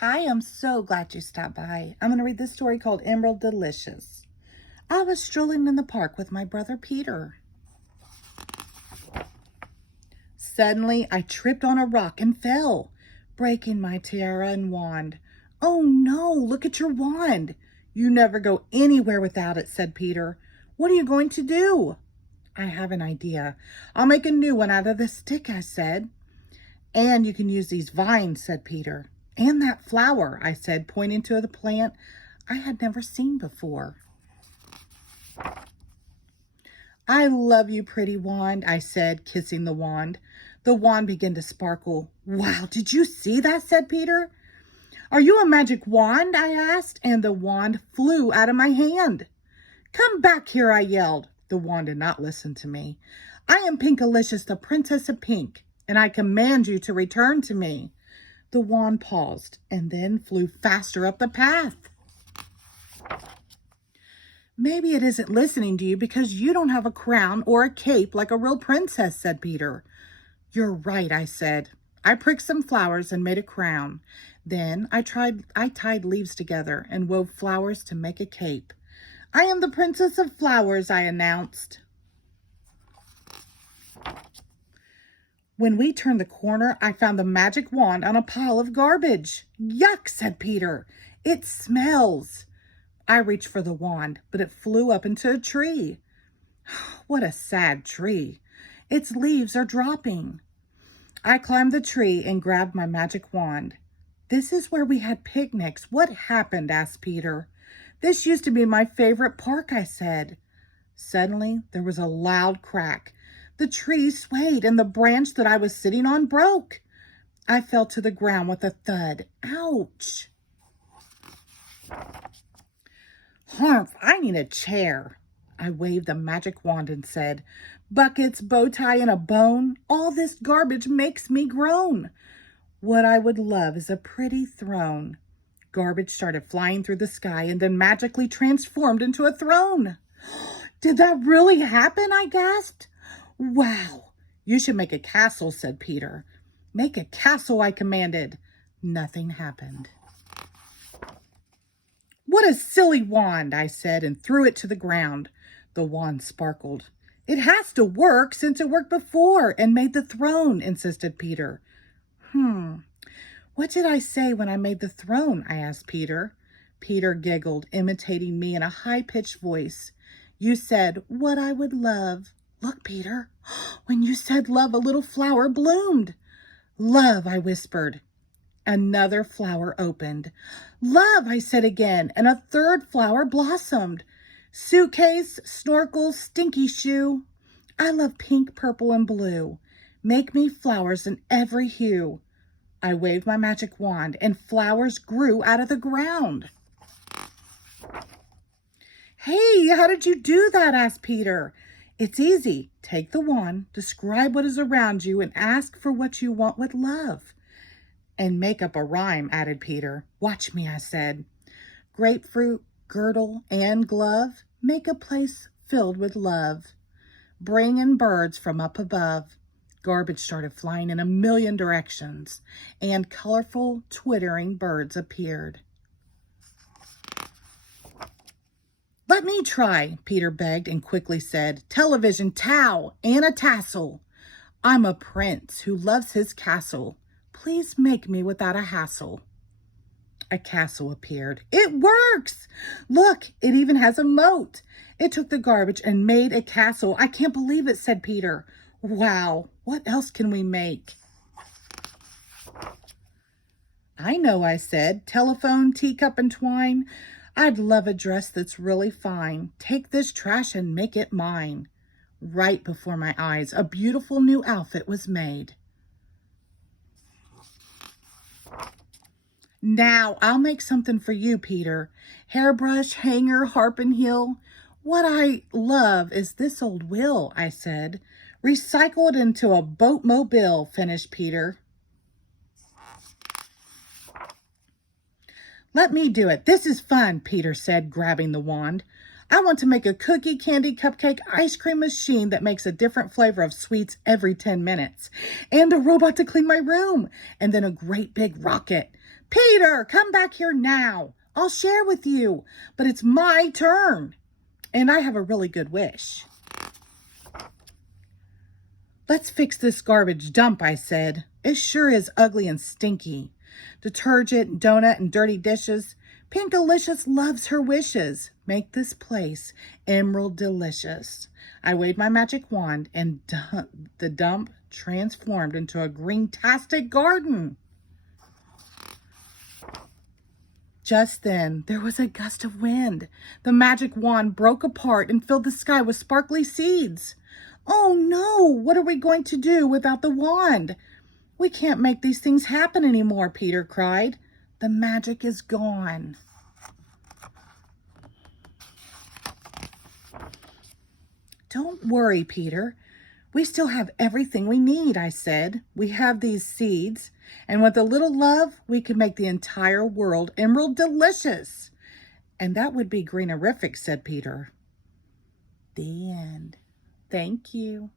Hi, I'm so glad you stopped by. I'm going to read this story called Emeraldalicious. I was strolling in the park with my brother Peter. Suddenly, I tripped on a rock and fell, breaking my tiara and wand. Oh no, look at your wand. You never go anywhere without it, said Peter. What are you going to do? I have an idea. I'll make a new one out of the stick, I said. And you can use these vines, said Peter. And that flower, I said, pointing to the plant I had never seen before. I love you, pretty wand, I said, kissing the wand. The wand began to sparkle. Wow, did you see that, said Peter. Are you a magic wand, I asked, and the wand flew out of my hand. Come back here, I yelled. The wand did not listen to me. I am Pinkalicious, the Princess of Pink, and I command you to return to me. The wand paused and then flew faster up the path. Maybe it isn't listening to you because you don't have a crown or a cape like a real princess, said Peter. You're right, I said. I pricked some flowers and made a crown. Then I tied leaves together and wove flowers to make a cape. I am the Princess of Flowers, I announced. When we turned the corner, I found the magic wand on a pile of garbage. Yuck, said Peter. It smells. I reached for the wand, but it flew up into a tree. What a sad tree. Its leaves are dropping. I climbed the tree and grabbed my magic wand. This is where we had picnics. What happened? Asked Peter. This used to be my favorite park, I said. Suddenly, there was a loud crack. The tree swayed and the branch that I was sitting on broke. I fell to the ground with a thud. Ouch! Humph, I need a chair. I waved the magic wand and said, buckets, bow tie, and a bone. All this garbage makes me groan. What I would love is a pretty throne. Garbage started flying through the sky and then magically transformed into a throne. Did that really happen? I gasped. Wow, you should make a castle, said Peter. Make a castle, I commanded. Nothing happened. What a silly wand, I said, and threw it to the ground. The wand sparkled. It has to work since it worked before and made the throne, insisted Peter. What did I say when I made the throne? I asked Peter. Peter giggled, imitating me in a high-pitched voice. You said, what I would love. Look, Peter, when you said love, a little flower bloomed. Love, I whispered. Another flower opened. Love, I said again, and a third flower blossomed. Suitcase, snorkel, stinky shoe. I love pink, purple, and blue. Make me flowers in every hue. I waved my magic wand, and flowers grew out of the ground. Hey, how did you do that? Asked Peter. It's easy. Take the wand, describe what is around you, and ask for what you want with love. And make up a rhyme, added Peter. Watch me, I said. Grapefruit, girdle, and glove, make a place filled with love. Bring in birds from up above. Garbage started flying in a million directions, and colorful, twittering birds appeared. Let me try, Peter begged and quickly said, television, towel, and a tassel. I'm a prince who loves his castle. Please make me without a hassle. A castle appeared. It works! Look, it even has a moat. It took the garbage and made a castle. I can't believe it, said Peter. Wow, what else can we make? I know, I said. Telephone, teacup, and twine. I'd love a dress that's really fine. Take this trash and make it mine. Right before my eyes, a beautiful new outfit was made. Now I'll make something for you, Peter. Hairbrush, hanger, harp and heel. What I love is this old wheel, I said. Recycle it into a boatmobile, finished Peter. Let me do it. This is fun, Peter said, grabbing the wand. I want to make a cookie, candy, cupcake, ice cream machine that makes a different flavor of sweets every 10 minutes. And a robot to clean my room. And then a great big rocket. Peter, come back here now. I'll share with you, but it's my turn. And I have a really good wish. Let's fix this garbage dump, I said. It sure is ugly and stinky. Detergent, donut, and dirty dishes. Pinkalicious loves her wishes. Make this place Emeraldalicious. I waved my magic wand and the dump transformed into a green-tastic garden. Just then, there was a gust of wind. The magic wand broke apart and filled the sky with sparkly seeds. Oh no, what are we going to do without the wand? We can't make these things happen anymore, Peter cried. The magic is gone. Don't worry, Peter. We still have everything we need, I said. We have these seeds, and with a little love, we can make the entire world Emeraldalicious. And that would be greenerific, said Peter. The end. Thank you.